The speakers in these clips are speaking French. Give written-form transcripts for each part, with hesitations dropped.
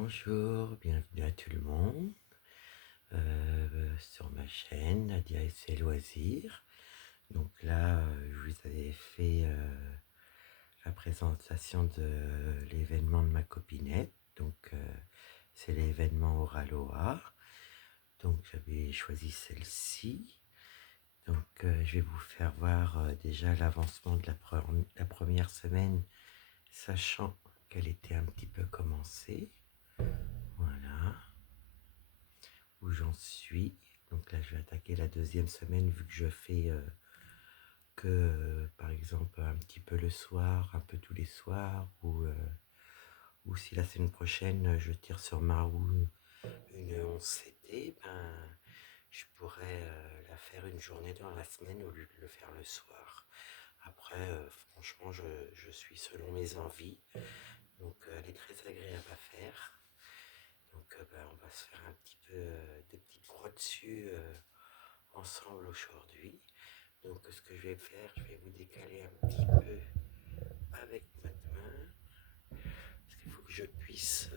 Bonjour, bienvenue à tout le monde sur ma chaîne Nadia et ses loisirs. Donc là, je vous avais fait la présentation de l'événement de ma copinette. Donc c'est l'événement Oraloa. Donc j'avais choisi celle-ci. Donc je vais vous faire voir déjà l'avancement de la première semaine, sachant qu'elle était un petit peu commencée. Voilà où j'en suis. Donc là, je vais attaquer la deuxième semaine vu que je fais par exemple, un petit peu le soir, un peu tous les soirs, ou si la semaine prochaine, je tire sur ma roue une 11 CD, ben, je pourrais la faire une journée dans la semaine au lieu de le faire le soir. Après, franchement, je suis selon mes envies. Donc, elle est très agréable à faire. Donc on va se faire un petit peu des petites croix dessus ensemble aujourd'hui. Donc ce que je vais faire, je vais vous décaler un petit peu avec ma main. Parce qu'il faut que je puisse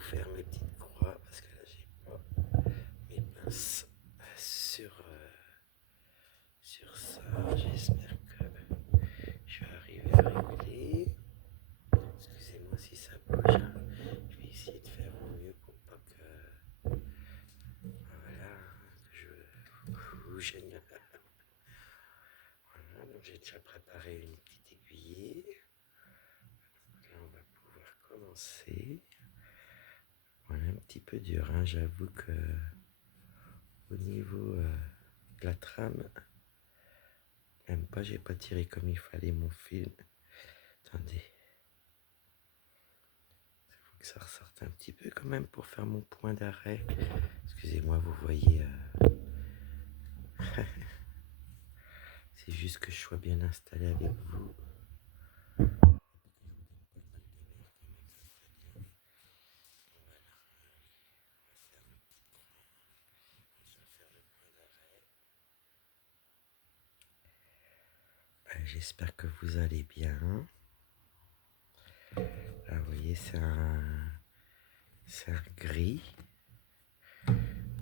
faire mes petites croix. Parce que là j'ai pas mes pinces sur ça. J'espère que je vais arriver à régler. Excusez-moi si ça bouge. Je vais essayer de faire au mieux pour pas que... Voilà, que je vous gêne. Voilà, donc j'ai déjà préparé une petite aiguillée. Là, on va pouvoir commencer. Voilà, un petit peu dur, hein. J'avoue que au niveau de la trame, même pas, j'ai pas tiré comme il fallait mon fil. Attendez. Il faut que ça ressorte un petit peu quand même pour faire mon point d'arrêt. Excusez-moi, vous voyez. C'est juste que je sois bien installé avec vous. J'espère que vous allez bien. Là, vous voyez, c'est un gris.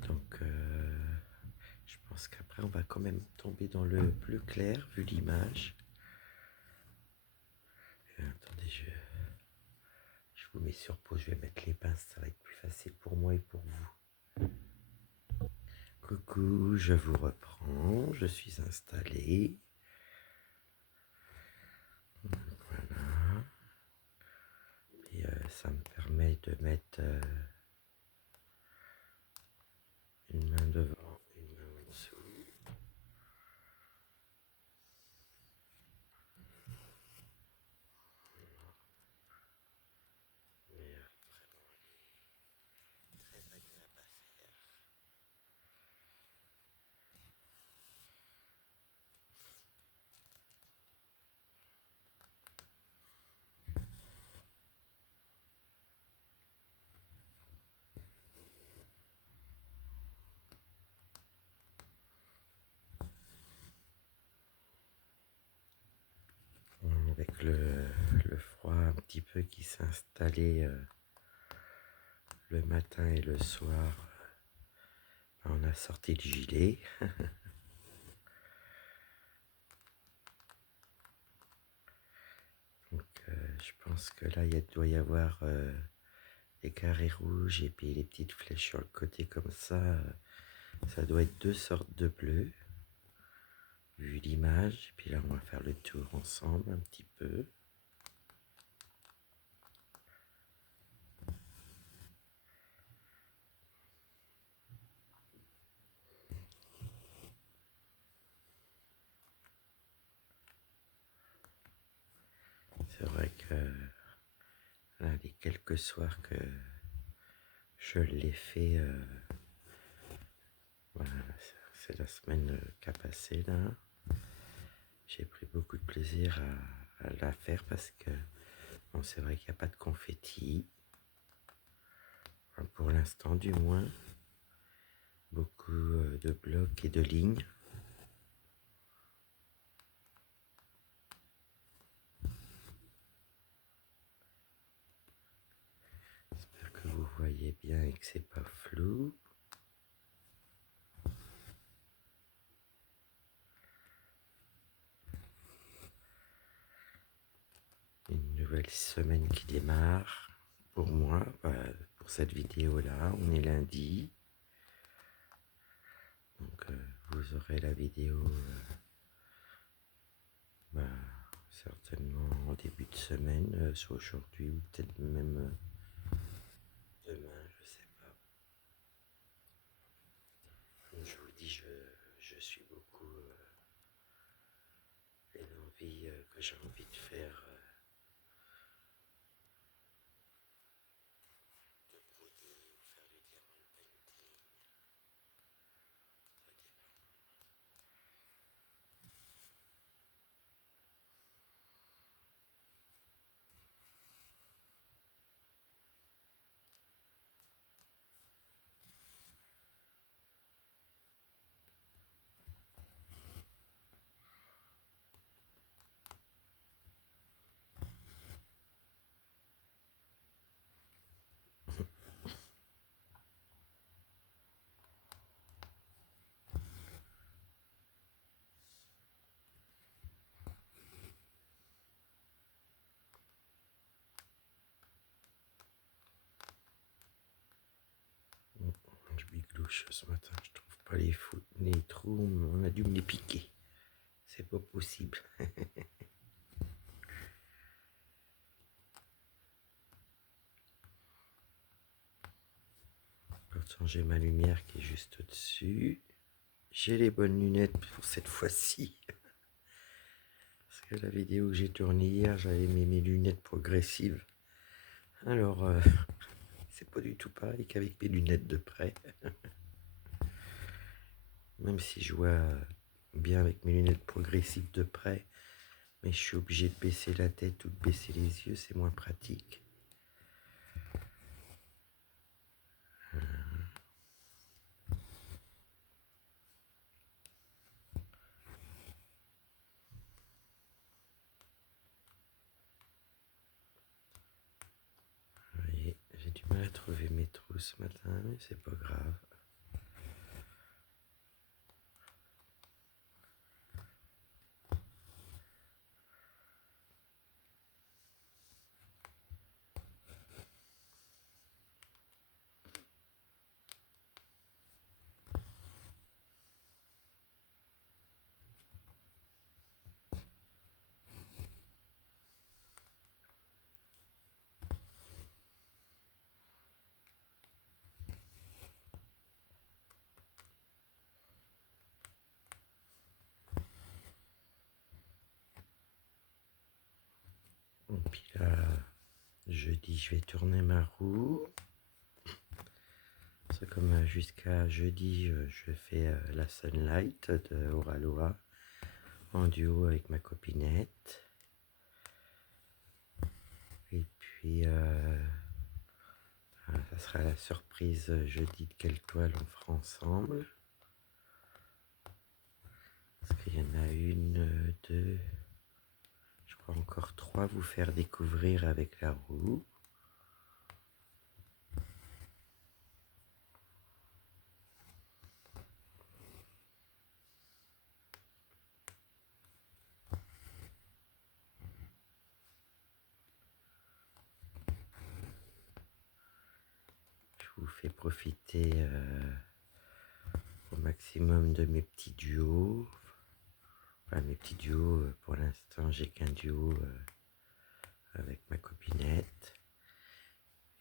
Donc, je pense qu'après, on va quand même tomber dans le bleu clair, vu l'image. Attendez, je vous mets sur pause, je vais mettre les pinces, ça va être plus facile pour moi et pour vous. Coucou, je vous reprends, je suis installé. Voilà. Et ça me permet de mettre une main devant, une main en dessous. Mais vraiment, elle est très agréable à faire. Avec le froid un petit peu qui s'est installé le matin et le soir, on a sorti le gilet. Donc je pense que là il doit y avoir des carrés rouges et puis les petites flèches sur le côté comme ça. Ça doit être deux sortes de bleu, vu l'image. Et puis là on va faire le tour ensemble un petit peu. C'est vrai que là, les quelques soirs que je l'ai fait, voilà, c'est la semaine qu'a passé là. J'ai pris beaucoup de plaisir à la faire parce que bon, c'est vrai qu'il n'y a pas de confetti, enfin, pour l'instant du moins. Beaucoup de blocs et de lignes. J'espère que vous voyez bien et que c'est pas flou. Une nouvelle semaine qui démarre pour moi, pour cette vidéo-là. On est lundi. Donc vous aurez la vidéo certainement en début de semaine, soit aujourd'hui ou peut-être même demain, je sais pas. Comme je vous dis, je suis beaucoup une envie que j'ai envie de faire de broder ou faire du diamond painting. Ça dépend. Je biglouche ce matin, je trouve pas les trous, on a dû me les piquer. C'est pas possible. Pourtant j'ai ma lumière qui est juste au-dessus. J'ai les bonnes lunettes pour cette fois-ci. Parce que la vidéo que j'ai tournée hier, j'avais mis mes lunettes progressives. Alors, c'est pas du tout pareil qu'avec mes lunettes de près. Même si je vois bien avec mes lunettes progressives de près, mais je suis obligé de baisser la tête ou de baisser les yeux, c'est moins pratique. Vous voyez, j'ai du mal à trouver mes trous ce matin, mais c'est pas grave. Et puis là, jeudi, je vais tourner ma roue. C'est comme jusqu'à jeudi, je fais la Sunlight de Oraloa en duo avec ma copinette. Et puis, ça sera la surprise jeudi de quelle toile on fera ensemble. Parce qu'il y en a une, deux, je crois encore trois à vous faire découvrir avec la roue. Je vous fais profiter au maximum de mes petits duos. Enfin, mes petits duos, pour l'instant, j'ai qu'un duo avec ma copinette.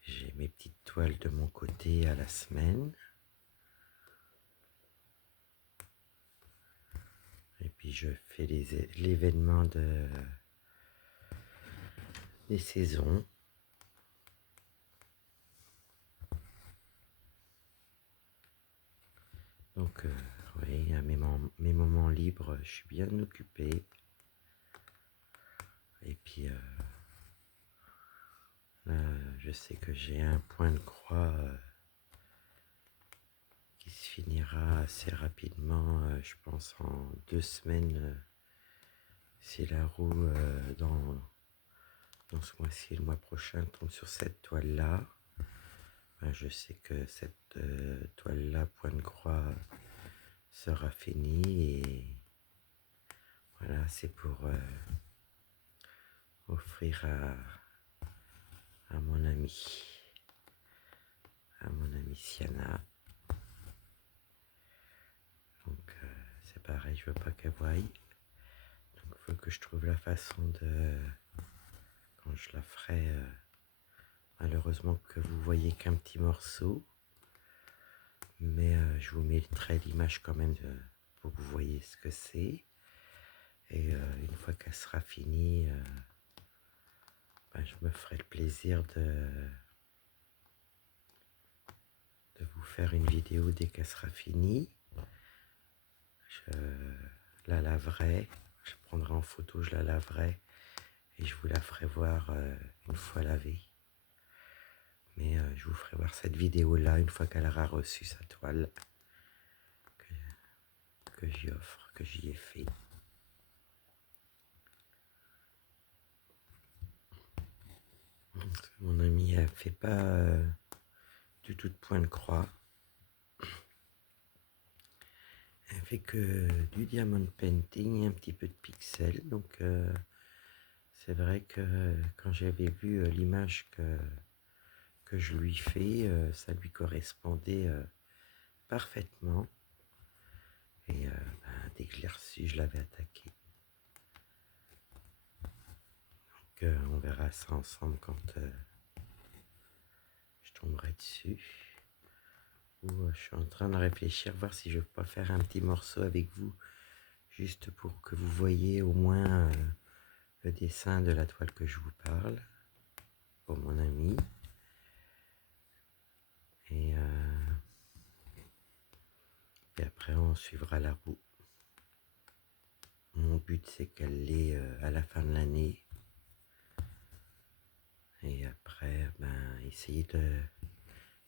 J'ai mes petites toiles de mon côté à la semaine. Et puis je fais l'événement des saisons. Donc, oui, à mes moments libres, je suis bien occupé. Et puis, là, je sais que j'ai un point de croix qui se finira assez rapidement, je pense en 2 semaines, si la roue dans ce mois-ci et le mois prochain tombe sur cette toile-là. je sais que cette toile-là, point de croix, sera finie et voilà, c'est pour offrir à mon amie Siana. Donc c'est pareil, je veux pas qu'elle voie. Donc il faut que je trouve la façon de, quand je la ferai, malheureusement que vous voyez qu'un petit morceau, mais je vous mettrai l'image quand même pour que vous voyez ce que c'est. Et une fois qu'elle sera finie, je me ferai le plaisir de vous faire une vidéo dès qu'elle sera finie. Je la laverai, je prendrai en photo, je la laverai et je vous la ferai voir une fois lavée. Mais je vous ferai voir cette vidéo-là une fois qu'elle aura reçu sa toile que j'y offre, que j'y ai fait. Mon amie, elle fait pas du tout de point de croix. Elle fait que du diamond painting et un petit peu de pixels. Donc c'est vrai que quand j'avais vu l'image que je lui fais, ça lui correspondait parfaitement. Et dès que je l'ai reçu, je l'avais attaqué. Donc on verra ça ensemble quand je tomberai dessus. Ou je suis en train de réfléchir, voir si je peux pas faire un petit morceau avec vous, juste pour que vous voyez au moins le dessin de la toile que je vous parle, pour mon ami. Et après, on suivra la roue. Mon but, c'est qu'elle l'ait à la fin de l'année. Et après, essayer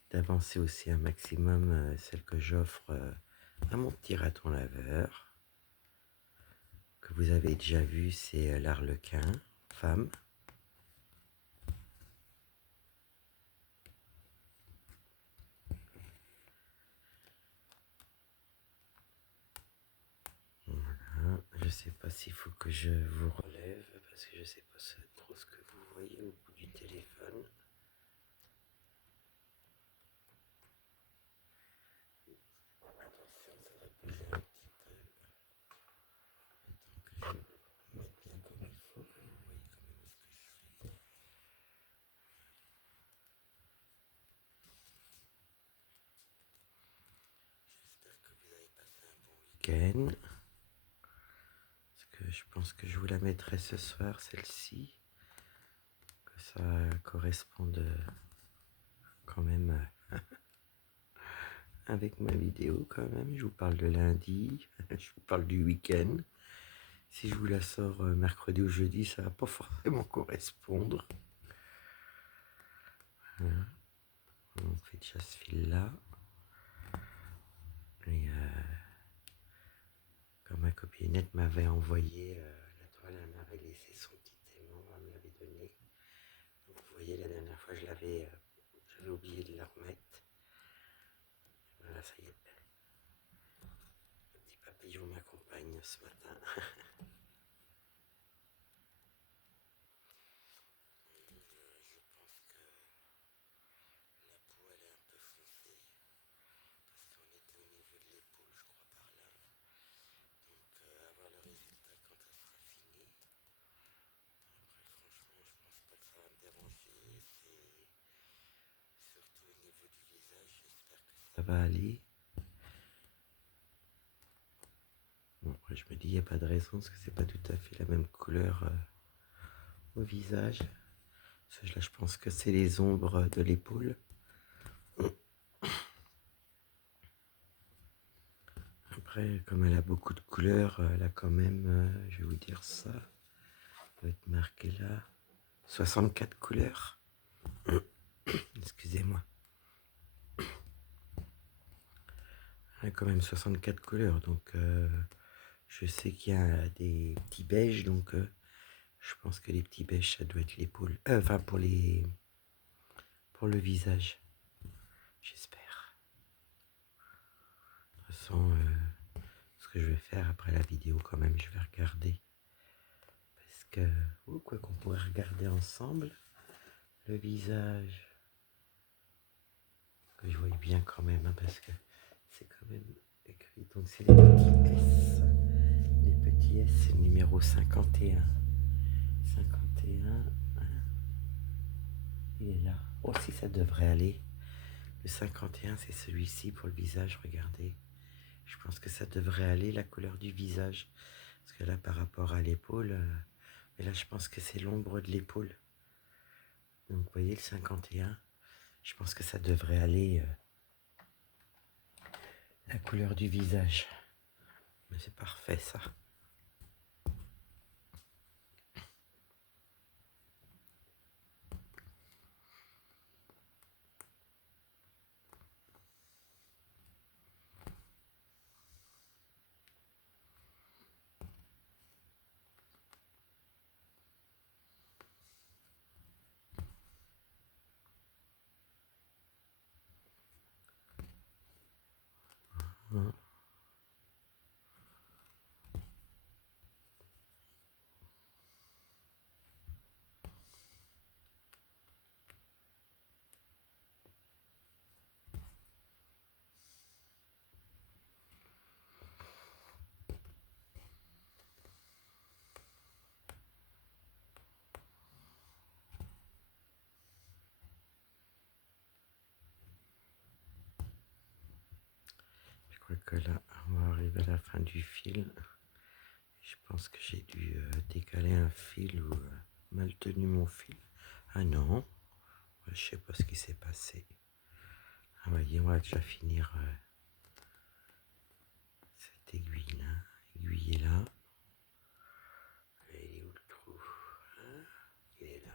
d'avancer aussi un maximum celle que j'offre à mon petit raton laveur. Que vous avez déjà vu, c'est l'arlequin, femme. Voilà. Je sais pas s'il faut que je vous relève, parce que je sais pas trop ce que vous voyez au bout du téléphone. Attention, ça va bouger un petit peu. Attends que je mette bien comme il faut, que vous voyez quand même ce que je fais. J'espère que vous avez passé un bon week-end. Parce que je pense que je vous la mettrai ce soir, celle-ci. Que ça corresponde quand même avec ma vidéo quand même. Je vous parle de lundi, je vous parle du week-end. Si je vous la sors mercredi ou jeudi, ça va pas forcément correspondre. Voilà. On fait déjà ce fil-là. Et quand ma copinette m'avait envoyé la toile, elle m'avait laissé son petit aimant, elle me l'avait donné. Donc vous voyez, la dernière fois, j'avais oublié de la remettre. Voilà, ça y est. Le petit papillon m'accompagne ce matin. Je pense que la peau, elle est un peu foncée. Parce qu'on était au niveau de l'épaule, je crois, par là. Donc, avoir le résultat quand ça sera fini. Après, franchement, je pense pas que ça va me déranger. C'est surtout au niveau du visage. J'espère que ça va aller. Bon, après, je me dis, il n'y a pas de raison parce que c'est pas tout à fait la même couleur au visage. Là, je pense que c'est les ombres de l'épaule. Après, comme elle a beaucoup de couleurs, elle a quand même, je vais vous dire ça, doit être marqué là, 64 couleurs. Excusez-moi. Elle a quand même 64 couleurs, donc je sais qu'il y a des petits beiges, donc je pense que les petits beiges, ça doit être l'épaule. Enfin, pour le visage. j'espère. De toute façon, ce que je vais faire après la vidéo quand même, je vais regarder. Parce que, ou quoi qu'on pourrait regarder ensemble, le visage. Que je voie bien quand même, hein, parce que c'est quand même écrit. Donc c'est les petits S. Les petits S, c'est le numéro 51. 51, hein, il est là. Oh, si ça devrait aller. Le 51, c'est celui-ci pour le visage, regardez. Je pense que ça devrait aller, la couleur du visage. Parce que là, par rapport à l'épaule, mais là, je pense que c'est l'ombre de l'épaule. Donc, vous voyez, le 51, je pense que ça devrait aller, la couleur du visage. Mais c'est parfait, ça. Hein. Je crois que là, on va arriver à la fin du fil. Je pense que j'ai dû décaler un fil ou mal tenu mon fil. Ah non, je sais pas ce qui s'est passé. Ah voyez, on va déjà finir cette aiguille là. Aiguille est là. Et il est où le trou, hein? Il est là.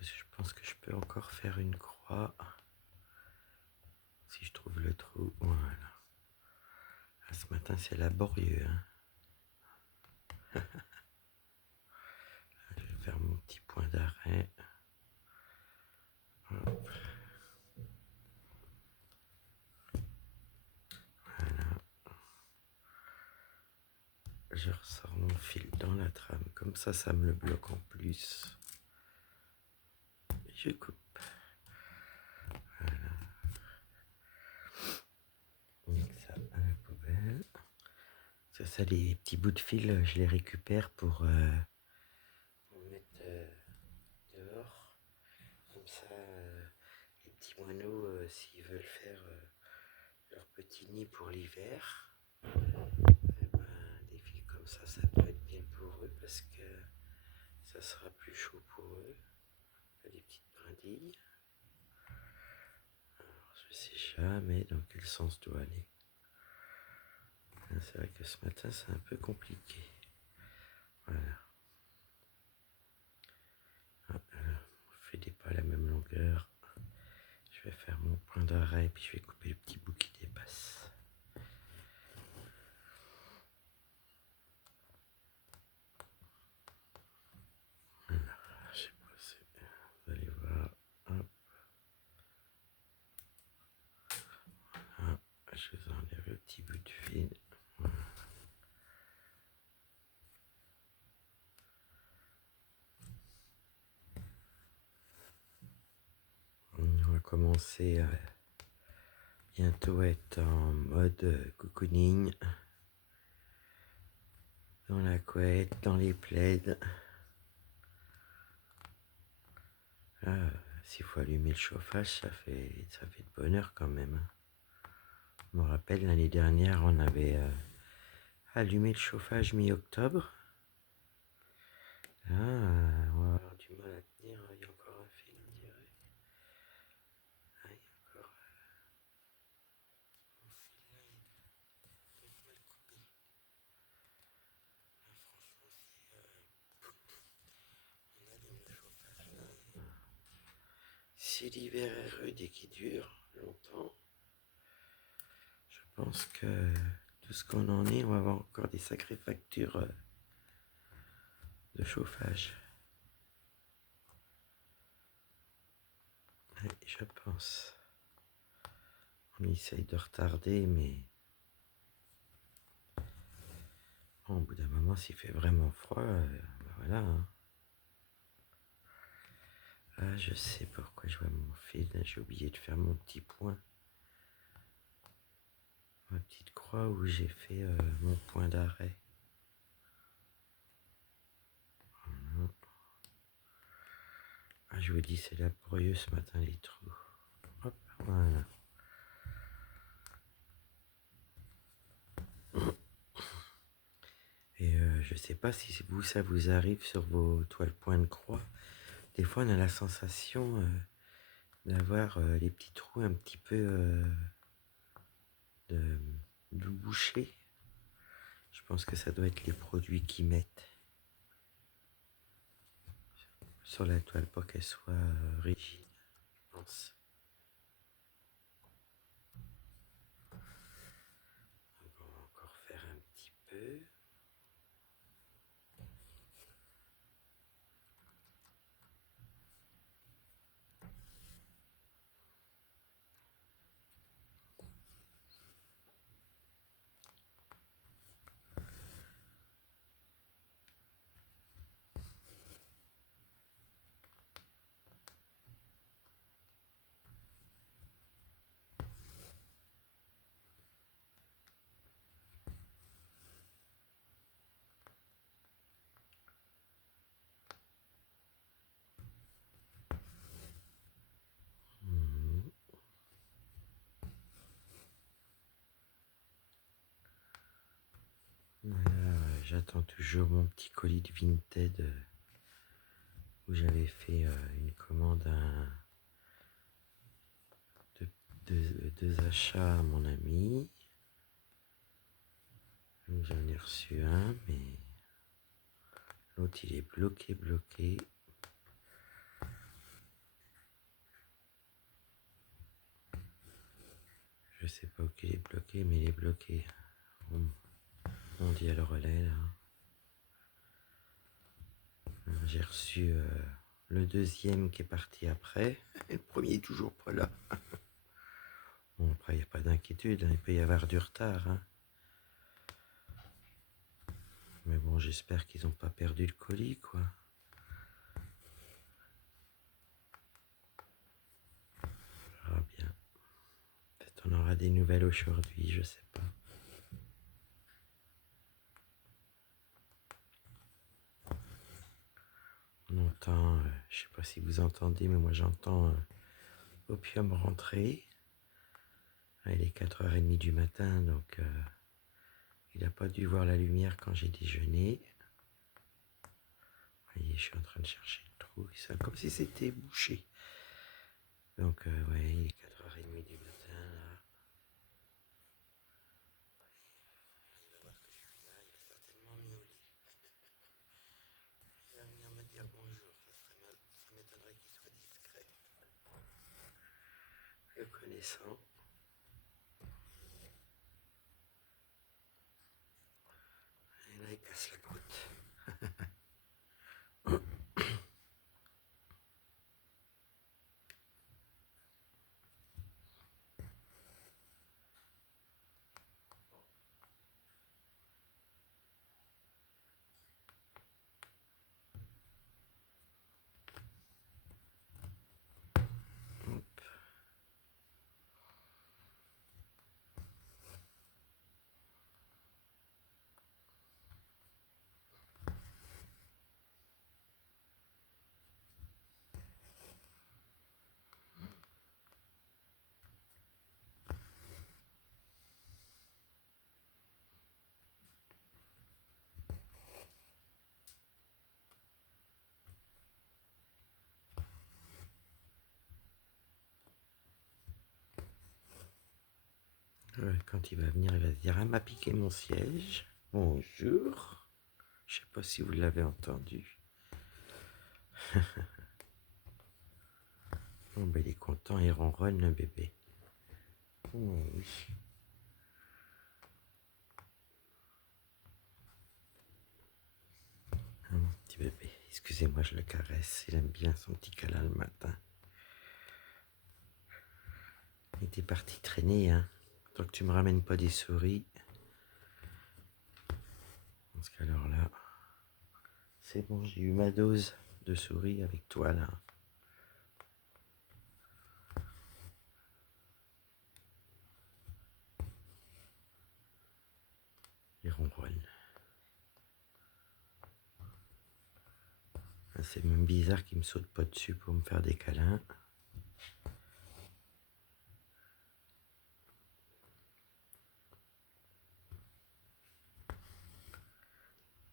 Je pense que je peux encore faire une croix. Si je trouve le trou, voilà. Ah, ce matin, c'est laborieux, hein. Je vais faire mon petit point d'arrêt. Hop. Voilà. Je ressors mon fil dans la trame. Comme ça me le bloque en plus. Je coupe. Voilà. Donc ça à la poubelle. Ça, les petits bouts de fil, je les récupère pour mettre dehors. Comme ça, les petits moineaux, s'ils veulent faire leur petit nid pour l'hiver, eh ben, des fils comme ça peut être bien pour eux parce que ça sera plus chaud pour eux. Des petites brindilles. Alors, je sais jamais dans quel sens doit aller. C'est vrai que ce matin, c'est un peu compliqué. Voilà. On fait des pas à la même longueur. Je vais faire mon point d'arrêt et puis je vais couper le petit bout qui dépasse. Voilà, j'ai posé. Vous allez voir. Hop. Voilà. Je vous enlève le petit bout de fil. Voilà. On va commencer à bientôt être en mode cocooning. Dans la couette, dans les plaids. Ah, s'il faut allumer le chauffage, ça fait de bonheur quand même. Je me rappelle l'année dernière, on avait allumé le chauffage mi-octobre. Là, on va avoir du mal à tenir. Il y a encore un fil, on dirait. Ah, il y a encore mon fil là, il est mal coupé. Là, franchement, d'hiver est rude et qui dure longtemps, je pense que tout ce qu'on en est, on va avoir encore des sacrées factures de chauffage. Oui, je pense. On essaye de retarder, mais bon, au bout d'un moment, s'il fait vraiment froid, ben voilà. Hein. Ah, je sais pourquoi je vois mon fil. J'ai oublié de faire mon petit point. Ma petite croix où j'ai fait mon point d'arrêt. Voilà. Ah, je vous dis, c'est laborieux ce matin, les trous. Hop, voilà. Et je sais pas si vous, ça vous arrive sur vos toiles point de croix. Des fois, on a la sensation d'avoir les petits trous un petit peu de boucher. Je pense que ça doit être les produits qu'ils mettent sur la toile pour qu'elle soit rigide, je pense. Donc on va encore faire un petit peu. Mhm. Voilà, j'attends toujours mon petit colis de Vinted où j'avais fait une commande de deux achats à mon ami. J'en ai reçu un, mais l'autre il est bloqué. Je sais pas où il est bloqué, mais il est bloqué. On dit à le relais là. J'ai reçu le deuxième qui est parti après. Et le premier est toujours pas là. Bon, après, il n'y a pas d'inquiétude, hein, il peut y avoir du retard. Hein. Mais bon, j'espère qu'ils n'ont pas perdu le colis, quoi. On verra bien. Peut-être on aura des nouvelles aujourd'hui, je sais pas. On entend, je sais pas si vous entendez, mais moi j'entends Opium rentrer. Ah, il est 4h30 du matin, donc il n'a pas dû voir la lumière quand j'ai déjeuné. Vous voyez, je suis en train de chercher le trou, c'est comme si c'était bouché. Donc, ouais, il est 4h30 du matin, là. Il va voir que je suis là, il va certainement miauler. Il va venir me dire bonjour, ça m'étonnerait qu'il soit discret. Le connaissant. Et là, il casse la croûte. Quand il va venir, il va se dire, elle m'a piqué mon siège. Bonjour. Je sais pas si vous l'avez entendu. Oh, ben, il est content, il ronronne le bébé. Oh, oui. Ah, mon petit bébé, excusez-moi, je le caresse. Il aime bien son petit câlin le matin. Il était parti traîner, hein. Tant que tu me ramènes pas des souris. Parce qu'alors là, c'est bon, j'ai eu ma dose de souris avec toi là. Il ronronne. C'est même bizarre qu'il me saute pas dessus pour me faire des câlins.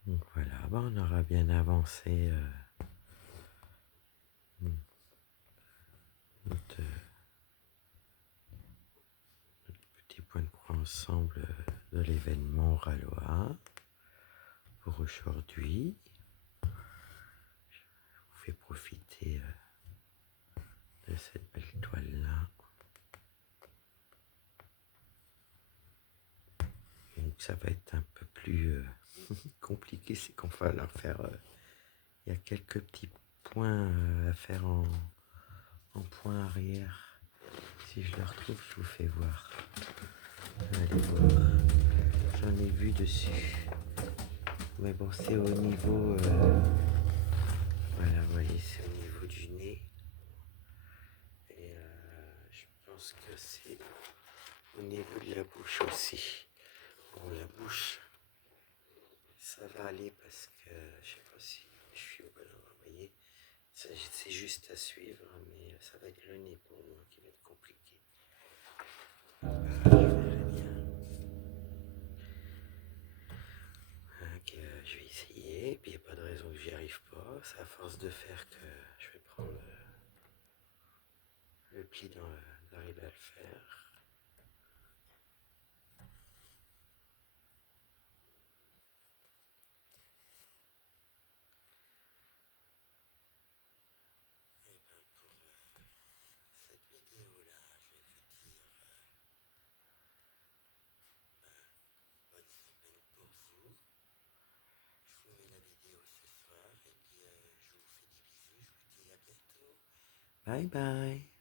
Donc voilà, bon, on aura bien avancé notre petit point de croix ensemble de l'événement Ralois pour aujourd'hui. Je vous fais profiter de cette belle toile-là. Donc ça va être un peu plus compliqué, c'est qu'on va leur faire... il y a quelques petits points à faire en point arrière. Si je le retrouve, je vous fais voir. Allez voir. J'en ai vu dessus. Mais bon, c'est au niveau... voilà, vous voyez, c'est au niveau du nez. Et je pense que c'est au niveau de la bouche aussi. Bon, la bouche, ça va aller parce que je sais pas si je suis au bon endroit, vous voyez. C'est juste à suivre, mais ça va être le nez pour moi qui va être compliqué. Je verrai bien. Donc, je vais essayer, puis il n'y a pas de raison que j'y arrive pas. C'est à force de faire que je vais prendre le pli d'arriver à le faire. Et ben pour cette vidéo-là, je vais vous dire bonne semaine pour vous. Je vous mets la vidéo ce soir et puis je vous fais des bisous. Je vous dis à bientôt. Bye bye.